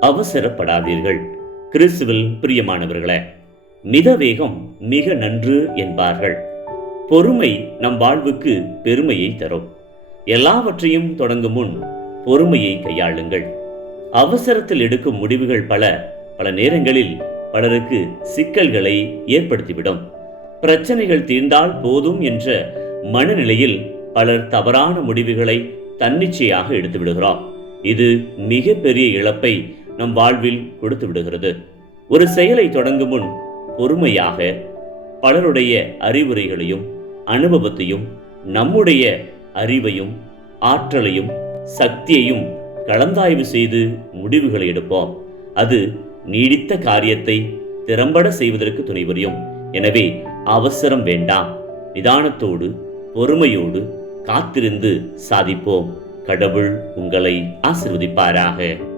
அவசரப்படாதீர்கள். கிறிஸ்துவில் பிரியமானவர்களே மிதவேகம் மிக நன்று என்பார்கள். பொறுமை நம் வாழ்வுக்கு பெருமையை தரும். எல்லாவற்றையும் தொடங்கும் முன் பொறுமையை கையாளுங்கள். அவசரத்தில் எடுக்கும் முடிவுகள் பல பல நேரங்களில் பலருக்கு சிக்கல்களை ஏற்படுத்திவிடும். பிரச்சனைகள் தீர்ந்தால் போதும் என்ற மனநிலையில் பலர் தவறான முடிவுகளை தன்னிச்சையாக எடுத்து விடுகிறோம் இது மிகப்பெரிய இழப்பை நம் வாழ்வில் கொடுத்து விடுகிறது. ஒரு செயலை தொடங்கும் முன் பொறுமையாக பலருடைய அறிவுரைகளையும் அனுபவத்தையும் நம்முடைய அறிவையும் ஆற்றலையும் சக்தியையும் கலந்தாய்வு செய்து முடிவுகளை எடுப்போம். அது நீடித்த காரியத்தை திறம்பட செய்வதற்கு துணை புரியும். எனவே அவசரம் வேண்டாம். நிதானத்தோடு பொறுமையோடு காத்திருந்து சாதிப்போம். கடவுள் உங்களை ஆசிர்வதிப்பாராக.